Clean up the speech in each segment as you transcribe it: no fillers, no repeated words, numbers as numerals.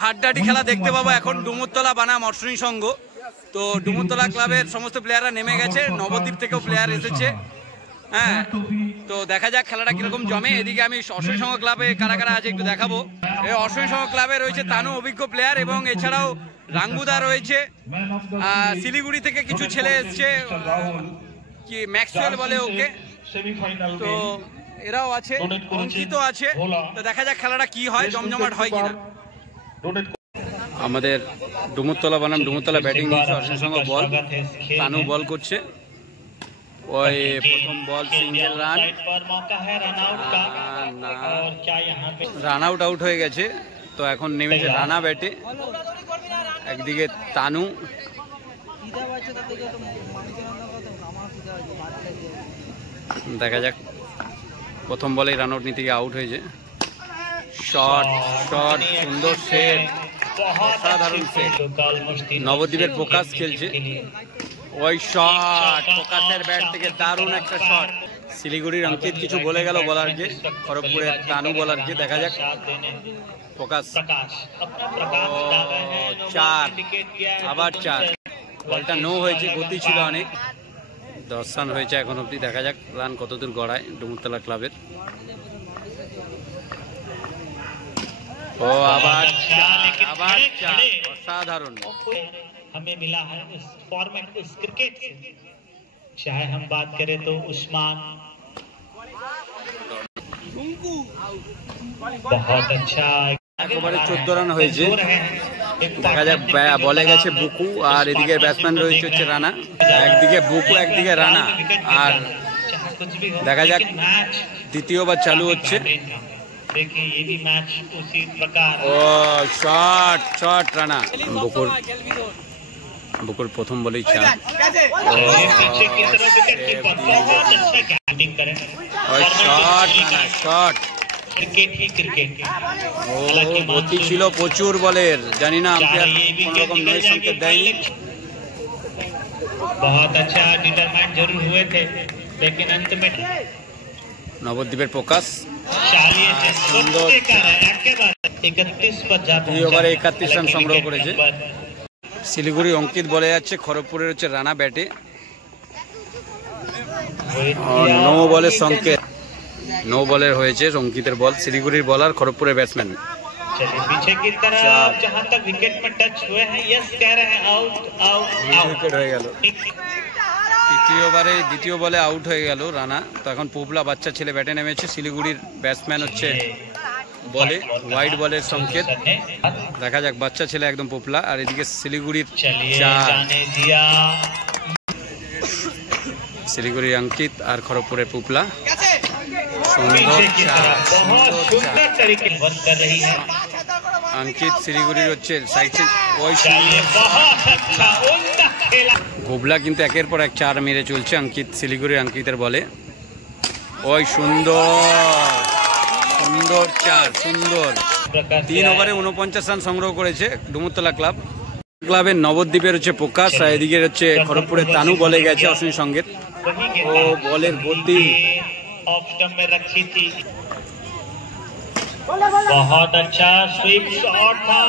হাড্ডাহাড্ডি খেলা দেখতে পাবো এখন ডুমুরতলা বানাম অশ্বিনী সংঘ। তো ডুমুরতলা ক্লাবের সমস্ত প্লেয়াররা নেমে গেছে, নবদ্বীপ থেকেও প্লেয়ার এসেছে। হ্যাঁ, তো দেখা যাক খেলাটা কিরকম জমে। এদিকে আমি অশ্বিনী সংঘ ক্লাবে কারা কারা আছে একটু দেখাবো। এই অশ্বিনী সংঘ ক্লাবে রয়েছে তানু, অভিজ্ঞ প্লেয়ার, এবং এছাড়াও রাঙ্গুদা রয়েছে। শিলিগুড়ি থেকে কিছু ছেলে এসছে, কি ম্যাক্সওয়েল বলে ওকে, তো এরাও আছে, অঙ্কিত আছে। তো দেখা যাক খেলাটা কি হয়, জমজমাট হয় কিনা। আমাদের ডুমুরতলা বানাম ডুমুরতলা ব্যাটিং নিচ্ছে, অশ্বিনী সংঘ বল, তানু বল করছে। ওই প্রথম বল সিঙ্গেল রান আউট হয়ে গেছে। তো এখন নেমেছে রানা ব্যাটে, একদিকে তানু। দেখা যাক, প্রথম বলেই রান আউট নিতে গিয়ে আউট হয়েছে। শট শট সুন্দর সেট, অসাধারণ সেট। নবদ্বীপের প্রকাশ খেলছে, ওই শট প্রকাশের ব্যাট থেকে দারুণ একটা শট। শিলিগুড়ির অঙ্কিত কিছু বলে গেল বলারকে, খড়গপুরের তানু বলারকে। দেখা যাক প্রকাশ, চার, আবার চার। বলটা নো হয়েছে, গতি ছিল অনেক। 10 রান হয়েছে এখন অব্দি। দেখা যাক রান কতদূর গড়ায় ডুমুরতলা ক্লাবের। ও আবার চার, আবার চার, অসাধারণ। हमें मिला है इस फॉर्मेट इस क्रिकेट से, चाहे हम बात करें तो उस्मान बहुत अच्छा। একবারে 14 রান হয়েছে। দেখা যাক, বলে গেছে বুকু, আর এদিকে ব্যাটসম্যান রয়েছে হচ্ছে রানা। একদিকে বুকু, একদিকে রানা। আর দেখা যাক দ্বিতীয়বার চালু হচ্ছে। ও শট শট রানা। বুকুর প্রথম বলেই চার। গতি ছিল প্রচুর বলের, জানি না আম্পায়ার কোন রকম নয় সংকেত দেয়নি। নবদ্বীপের প্রকাশ সুন্দর, 2 ওভারে 31 রান সংগ্রহ করেছে। শিলিগুড়ি অঙ্কিত বলে যাচ্ছে, খড়গপুরের হচ্ছে রানা ব্যাটে। নো বলের সংকেত, নো বলের হয়েছে অঙ্কিতের বল। শিলিগুড়ির বলার, খড়গপুরের ব্যাটসম্যান। উইকেট হয়ে গেল। দ্বিতীয় বলে আউট হয়ে গেল রানা। তো এখন পোপলা বাচ্চা ছেলে ব্যাটে নেমেছে। শিলিগুড়ির ব্যাটসম্যান হচ্ছে বলে, হোয়াইট বলের সংকেত। দেখা যাক, বাচ্চা ছেলে একদম পোপলা। আর এদিকে শিলিগুড়ির চার, শিলিগুড়ির অঙ্কিত আর খড়গপুরের পোপলা। অঙ্কিত শিলিগুড়ির হচ্ছে সাইড। ওই গোবলা কিন্তু একের পর এক চার মেরে চলছে অঙ্কিত, শিলিগুড়ির অঙ্কিতের বলে। ওই সুন্দর সুন্দর চার, সুন্দর। 3 ওভারে 49 রান সংগ্রহ করেছে ডুমুরতলা ক্লাব। ক্লাবের নবদ্বীপের হচ্ছে প্রকাশ, আর এদিকে হচ্ছে খড়গপুরের তানু বলে গেছে অশ্বিনী সংঘের। ও বলের গতি, बहुत अच्छा स्वीप शॉट था।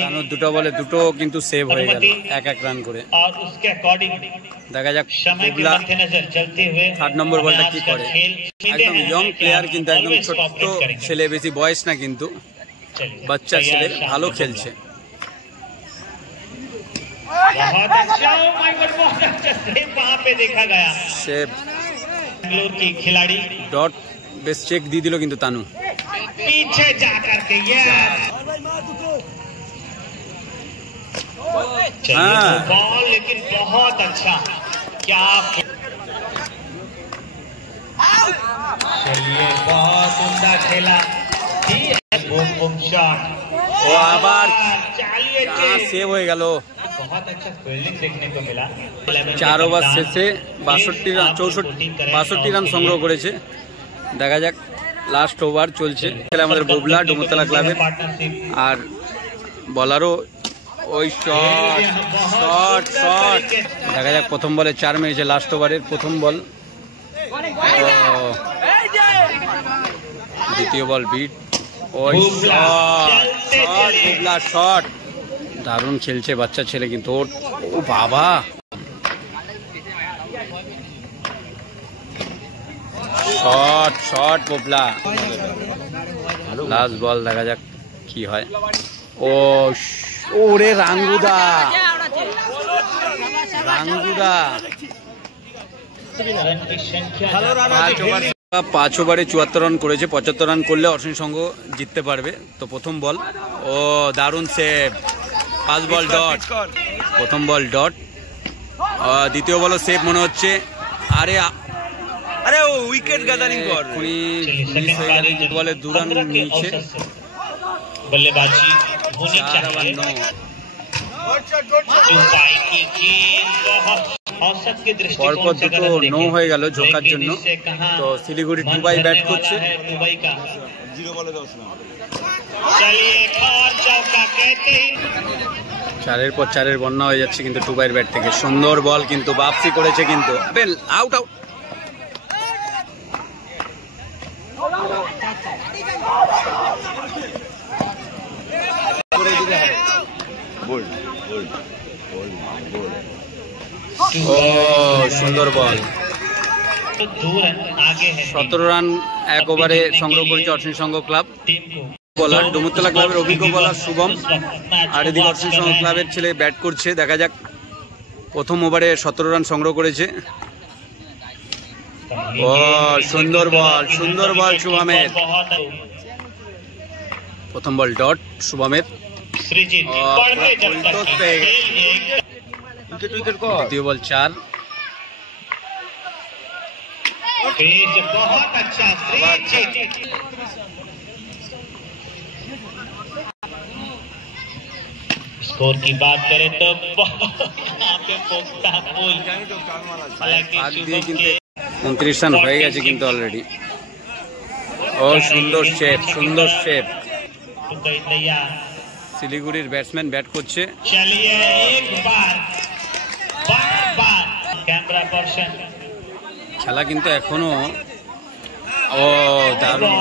তানু দুটো বলে দুটো কিন্তু সেভ হয়ে গেল, 1-1 রান করে। और उसके अकॉर्डिंग দেখা যাক বুবলা চলতে हुए 3 নম্বর বলটা কি করে। একদম ইয়ং প্লেয়ার, কিন্তু একদম ছোট্ট ছেলে, বেশি বয়স না কিন্তু, বাচ্চা ছেলে, ভালো খেলছে। बहुत अच्छा, ओ माय गॉड, बहुत अच्छा सेव वहां पे देखा गया। सेव बेंगलोर की खिलाड़ी डॉट बेस चेक दी दिलो किंतु तानू पीछे जाकर के ये बॉल, लेकिन बहुत अच्छा, क्या चलिए, बहुत उम्दा खेला। बूम बूम शॉट, ও আবার সেভ হয়ে গেল। बहुत अच्छा फील्डिंग देखने को मिला। 4 ওভার শেষে 62 রান সংগ্রহ করেছে। দেখা যাক, লাস্ট ওভার চলছে। আমাদের বুবলা ডুমুরতলা ক্লাবের, আর বলারও ওই শট শট শট। দেখা যাক, প্রথম বলে 4 মেরেছে, লাস্ট ওভারের প্রথম বল। দ্বিতীয় বল বিট, ওই শট বুবলা শট, দারুণ খেলছে বাচ্চা ছেলে কিন্তু। ও বাবা, শট শট বুবলা। লাস্ট বল, দেখা যাক কি হয়। ও ওরে রাঙ্গুদা, রাঙ্গুদা 5 ওভারে 74 রান করেছে। 75 রান করলে অশ্বিনী সংঘ জিততে পারবে। তো প্রথম বল, ও দারুণ সেভ, 5 বল ডট। প্রথম বল ডট, দ্বিতীয় বলও সেভ মনে হচ্ছে। আরে আরে ও উইকেট গ্যাদারিং কর, মিস হয়ে গেল। বলে 2 রান নিচে, बल्लेबाजी होनी चाहिए। औसत के পরপর दृष्टिकोण দুটো নো হয়ে গেল ঝোকার জন্য। তো শিলিগুড়ি দুবাই ব্যাট করছে। दुबई का 0 বলে 10 রান। चलिए एक और चौका कहते ही 4-এর পর 4-এর বন্যা হয়ে যাচ্ছে কিন্তু দুবাইয়ের ব্যাট থেকে। সুন্দর বল কিন্তু, বাপসি করেছে কিন্তু। Out out. সুন্দর বল, 17 রান 1 ওভারে সংগ্রহ করেছে অশ্বিনী সংঘ ক্লাব। বলার ডুমুরতলা ক্লাবের অভিজ্ঞ বলার শুভম, আর এদিকে অশ্বিনী সংঘ ক্লাবের ছেলে ব্যাট করছে। দেখা যাক, প্রথম ওভারে 17 রান সংগ্রহ করেছে। ও সুন্দর বল, সুন্দর বল শুভমের। প্রথম বল ডট শুভমের, দ্বিতীয় বল 4। स्कोर की बात करें तो यहाँ पे पोस्ता पुल, हालांकि 29 রান হয়ে গেছে কিন্তু অলরেডি। ও সুন্দর শেপ, সুন্দর শেপ। শিলিগুড়ির ব্যাটসম্যান ব্যাট করছে। খেলা কিন্তু এখনো দারুণ।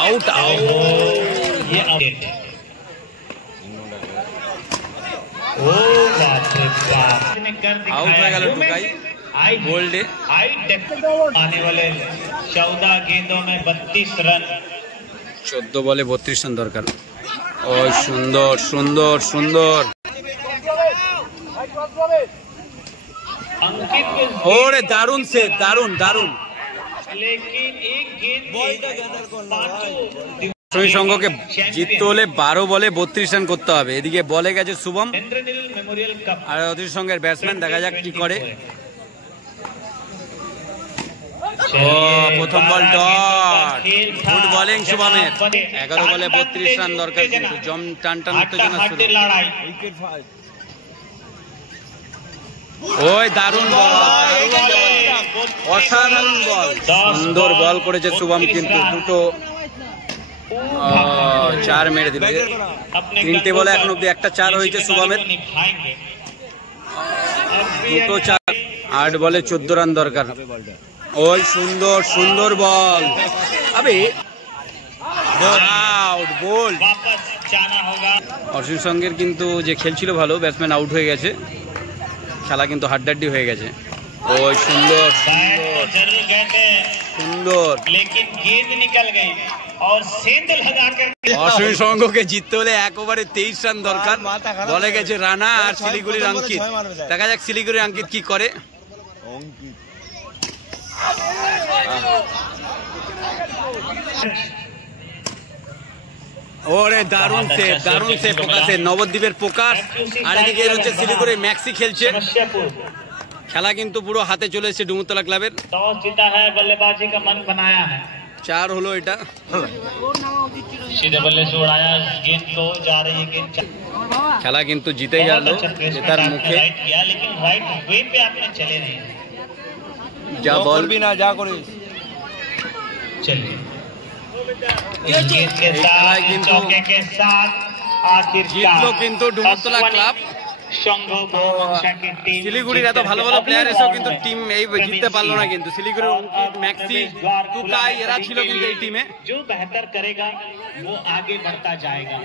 আউট আউট, आउट हो गया टुकाई बोल्ड आने वाले 14 गेंदों में 32 रन। 14 বলে 32 রান দরকার। ও সুন্দর সুন্দর সুন্দর, ওরে দারুণ সে, দারুণ দারুণ। অশ্বিনী সংঘকে জিততে হলে 12 বলে 32 রান করতে হবে। এদিকে বলে গেছে শুভম আর অশ্বিনী সংঘের ব্যাটসম্যান, দেখা যাক কি করে। ও প্রথম বল ডট, গুড বোলিং শুভমের। 11 বলে 32 রান দরকার কিন্তু জম টান টান উত্তেজনা শুরু। ওই দারুণ বল, অসাধারণ বল, সুন্দর বল করেছে শুভম কিন্তু দুটো 4 মেরে দিল। 3টে বলে এখন অব্দি একটা 4 হয়েছে শুভমের, দুটো 4। 8 বলে 14 রান দরকার। ওই সুন্দর সুন্দর বল, আবে আউট বল। অশ্বিনী সংঘের কিন্তু যে খেলছিল ভালো, ব্যাটসম্যান আউট হয়ে গেছে। খেলা কিন্তু হাড্ডাড্ডি হয়ে গেছে। ওই সুন্দর সুন্দর সুন্দর, অশ্বিনী সংঘকে জিততে হলে 1 ওভারে 23 রান দরকার। বলে গেছে রানা আর শিলিগুড়ির অঙ্কিত। দেখা যাক শিলিগুড়ির অঙ্কিত কি করে। ওরে দারুণ সেভ, দারুণ সেভ প্রকাশের, নবদ্বীপের প্রকাশ। আর এদিকে হচ্ছে শিলিগুড়ির ম্যাক্সি খেলছে। খেলা কিন্তু পুরো হাতে চলে এসেছে ডুমুরতলা ক্লাবের। 4 হলো এটা। খেলা কিন্তু জিতে গেল জেতার মুখে। যা বলবি না, যা করিস। জিতলো কিন্তু ডুমুরতলা ক্লাব। শিলিগুড়ির এত ভালো ভালো প্লেয়ার এসেও কিন্তু টিম এই জিততে পারলো না, কিন্তু শিলিগুড়ির অঙ্কিত, ম্যাক্সি, টুকাই এরা ছিল কিন্তু এই টিমে। जो बेहतर करेगा वो आगे बढ़ता जाएगा।